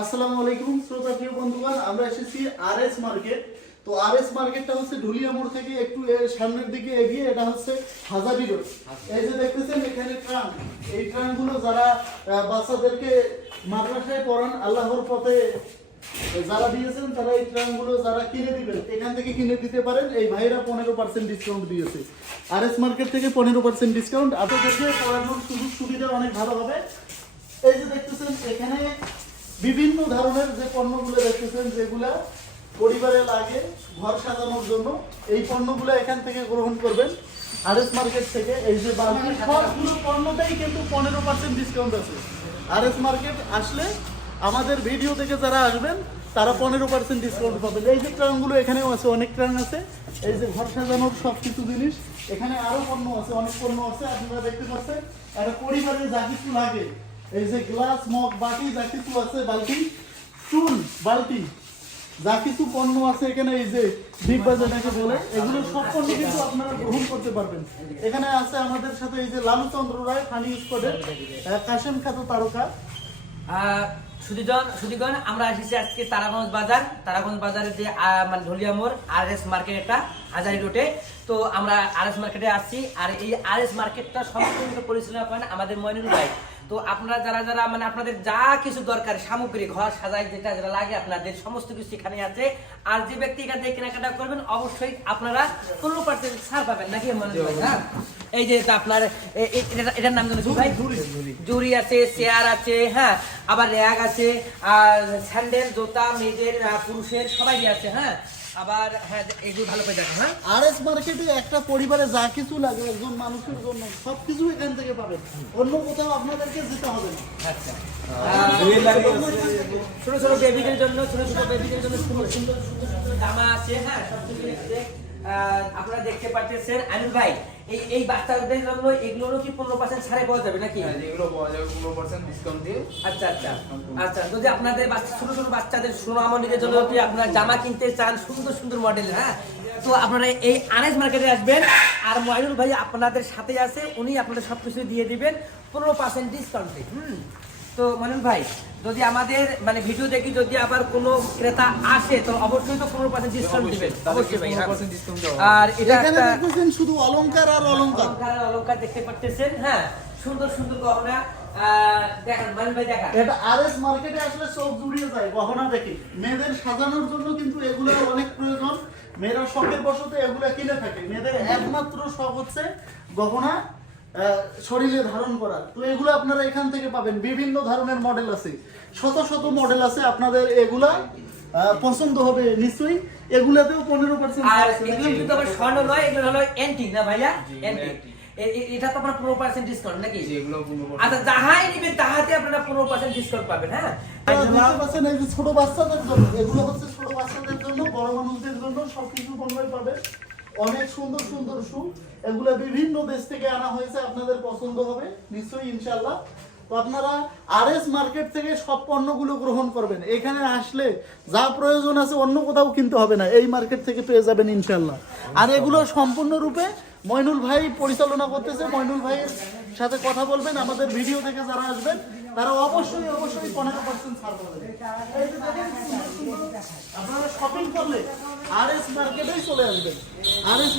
আসসালামু আলাইকুম শ্রোতা প্রিয় বন্ধুগণ, আমরা এসেছি আরএস মার্কেট। তো আরএস মার্কেটটা হচ্ছে ঢুলিয়া মোড় থেকে একটু সামনের দিকে এগিয়ে, এটা হচ্ছে হাজারি রোড। এই যে দেখতেছেন এখানে ট্রাঙ্ক, এই ট্রাঙ্কগুলো যারা বাচ্চাদেরকে মাদ্রাসায় পড়ান, আল্লাহর পথে যারা দিয়েছেন তারা এই ট্রাঙ্কগুলো যারা কিনে দিবেন এখান থেকে কিনে দিতে পারেন। এই ভাইরা 15% ডিসকাউন্ট দিয়েছে। আরএস মার্কেট থেকে 15% ডিসকাউন্ট। আপনাদেরকে পড়ানোর সুযোগ সুবিধা অনেক ভালো হবে। এই যে দেখতেছেন এখানে বিভিন্ন ধরনের যে পণ্যগুলো দেখতেছেন, যেগুলা পরিবারে লাগে ঘর সাজানোর জন্য, এই পণ্যগুলো এখান থেকে গ্রহণ করবেন আরএস মার্কেট থেকে। এই যে বালতি, সবগুলো পণ্যটাই কিন্তু 15% ডিসকাউন্ট আছে। আরএস মার্কেট আসলে আমাদের ভিডিও থেকে যারা আসবেন তারা 15% ডিসকাউন্ট পাবেন। এই যে ট্রাঙ্কগুলো এখানেও আছে, অনেক ট্রাঙ্ক আছে। এই যে ঘর সাজানোর সব কিছু জিনিস এখানে আরো পণ্য আছে, অনেক পণ্য আছে। আপনারা দেখতে পাচ্ছেন একটা পরিবারে যা কিছু লাগে, এই যে গ্লাস, মগ, বাটি যা কিছু আছে, বালতি, চুল, বালতি, যা কিছু পণ্য আছে এখানে, এই যে বিগ বাজারটাকে বলে, এগুলো সব পণ্য কিন্তু আপনারা গ্রহণ করতে পারবেন। এখানে আছে আমাদের সাথে এই যে লালু চন্দ্র রায়, ফানি স্কোয়াডের কাশেম খ্যাত তারকা। সুদীগণ, আমরা এসেছি আজকে তারাগঞ্জ বাজারে যে মানে ঢুলিয়া মোড় আরএস মার্কেট, এটা হাজারি রোডে। তো আমরা আরএস মার্কেটে আসছি, আর এই আরএস মার্কেটটা সম্পূর্ণ পরিচালনা করেন আমাদের মইনুল ভাই। তো আপনারা যারা মানে আপনাদের যা কিছু দরকার সামগ্রী, ঘর সাজাই যেটা লাগে, আপনাদের সমস্ত কিছু এখানে আছে। আর যে ব্যক্তি এখান থেকে কেনাকাটা করবেন অবশ্যই আপনারা 15% ছাড় পাবেন, নাকি মইনুল ভাই? হ্যাঁ, এই যে আপনার এটার নাম জানো ভাই? জুরি আছে, চেয়ার আছে, হ্যাঁ, আবার র্যাক আছে, আর স্যান্ডেল, জুতা, মেয়েদের, পুরুষের সবাই আছে। হ্যাঁ, আবার হ্যাঁ, এগুলো ভালো করে দেখো। হ্যাঁ, আরএস মার্কেটে একটা পরিবারে যা কিছু লাগে একজন মানুষের জন্য সবকিছু এখান থেকে পাবেন, অন্য কোথাও আপনাদেরকে যেতে হবে না। আচ্ছা, ছোট ছোট বেবিদের জন্য সুন্দর সুন্দর জামা আছে। হ্যাঁ, সব কিছু আছে। আপনারা দেখতে পাচ্ছেন আনিল ভাই, এই বাচ্চাদের জন্য এগুলো কি 15% ছাড়ে পাওয়া যাবে নাকি? এগুলো পাওয়া যাবে 15% ডিসকাউন্ট দিয়ে। আচ্ছা, যদি আপনাদের ছোট ছোট বাচ্চাদের সোনামণিদের জন্য যদি আপনারা জামা কিনতে চান সুন্দর সুন্দর মডেল, হ্যাঁ, তো আপনারা এই আরএস মার্কেটে আসবেন। আর মইনুল ভাই আপনাদের সাথে আছে, উনি আপনাদের সবকিছু দিয়ে দিবেন 15% ডিসকাউন্টে। তো মইনুল ভাই, যদি আমাদের মানে ভিডিও দেখি যদি আবার কোনো ক্রেতা আসে তো অবশ্যই তো 15% ডিসকাউন্ট দিবেন, অবশ্যই ভাই। 15% ডিসকাউন্ট দেওয়া হবে। আর এটা এখানে দেখতেছেন শুধু অলংকার আর অলংকার। অলংকার দেখতে পাচ্ছেন। হ্যাঁ, সুন্দর সুন্দর গহনা দেখেন মইনুল ভাই, দেখেন এটা আরএস মার্কেটে আসলে চোখ জুড়িয়ে যায় গহনা দেখি। মেয়েদের সাজানোর জন্য কিন্তু এগুলো অনেক প্রয়োজন। মেয়েরা শখের বশতে এগুলো কিনে থাকে। মেয়েদের একমাত্র শখ হচ্ছে গহনা শরীরে ধারণ করা। তো এগুলো আপনারা এখান থেকে পাবেন। বিভিন্ন ধরনের মডেল আছে, শত শত মডেল আছে। আপনাদের এগুলা পছন্দ হবে নিশ্চয়ই। এগুলাতেও 15%। আর এগুলো কিন্তু আবার স্বর্ণ নয়, এগুলো হলো অ্যান্টিক না ভাইয়া? অ্যান্টিক। এটা তো আপনারা 15% ডিসকাউন্ট নাকি? যেগুলো 15%। আচ্ছা, যাহাই নেবেন তাহাতে আপনারা 15% ডিসকাউন্ট পাবেন। হ্যাঁ, দেখতে পাচ্ছেন এই যে ছোট বাচ্চাদের জন্য, এগুলো হচ্ছে ছোট বাচ্চাদের জন্য, বড় মানুষদের জন্য সবকিছু পণ্যই পাবেন। অনেক সুন্দর সুন্দর শু, এগুলো বিভিন্ন দেশ থেকে আনা হয়েছে। আপনাদের পছন্দ হবে নিশ্চয়ই ইনশাআল্লাহ। তো আপনারা আরএস মার্কেট থেকে সব পণ্যগুলো গ্রহণ করবেন। এখানে আসলে যা প্রয়োজন আছে অন্য কোথাও কিনতে হবে না, এই মার্কেট থেকে পেয়ে যাবেন ইনশাআল্লাহ। আর এগুলো সম্পূর্ণরূপে মইনুল ভাই পরিচালনা করতেছে। মইনুল ভাইয়ের সাথে কথা বলবেন। আমাদের ভিডিও থেকে যারা আসবেন তারা অবশ্যই 15% ছাড় পাবেন। এই যে দেখেন সুন্দর সুন্দর, আপনারা শপিং করলে আরএস মার্কেটেই চলে আসবেন। আরএস